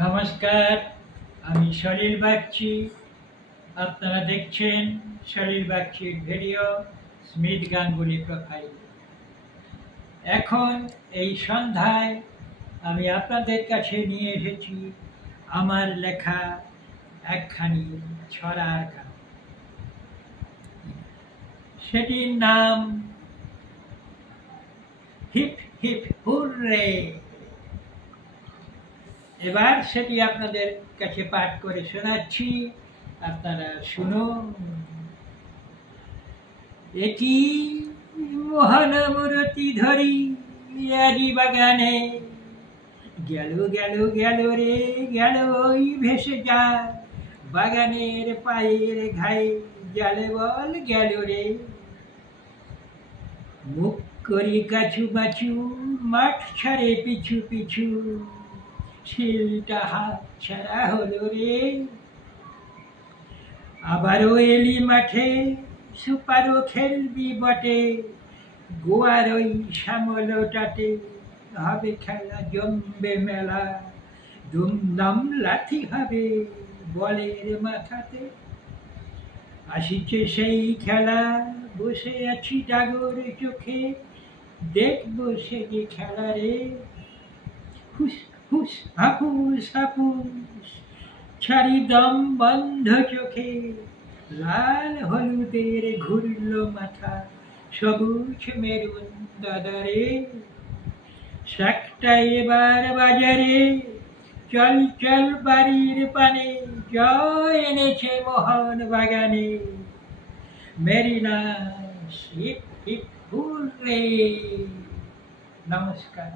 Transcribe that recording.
নমস্কার, আমি সলিল বাগচি। আপনারা দেখছেন সলিল বাগচির ভিডিও স্মিথ গাঙ্গুলি প্রোফাইল। এখন এই সন্ধ্যায় আমি আপনাদের কাছে নিয়ে এসেছি আমার লেখা একখানি ছড়ার গান। সেটির নাম হিপ হিপ হুররে। এবার সেটি আপনাদের কাছে পাঠ করে শোনাচ্ছি, আপনারা শুনুন। এটি মহানমরতি ধরি আজি বাগানে, গেল গেল গেল রে গেল ওই ভেসে যা, বাগানের পায়ের ঘায়ে জালে বল গেল রে। মুখ করি কাছু বাছু মাঠ ছাড়ে পিছু পিছু, শিলটা হাত ছাড়া হলো রে। আবারও এলি মাঠে সুপারও খেলবি বটে, গোয়ার ওই শ্যামলটাতে হবে খেলা জমবে মেলা, দুমদাম লাথি হবে বলের মাথাতে। আসিছে সেই খেলা বসে আছি ডাগর চোখে, দেখবো সে যে খেলা রে। হুস হুস হাপুস হাপুস ছাড়ি দম বন্ধ চোখে, লাল হলুদের ঘুরল মাথা সবুজ মেরুন দাদারে। শাকটা এবার বাজারে, চল চল বাড়ির পানে, জয় এনেছে মোহন বাগানে। Mariners hip hip hurray. নমস্কার।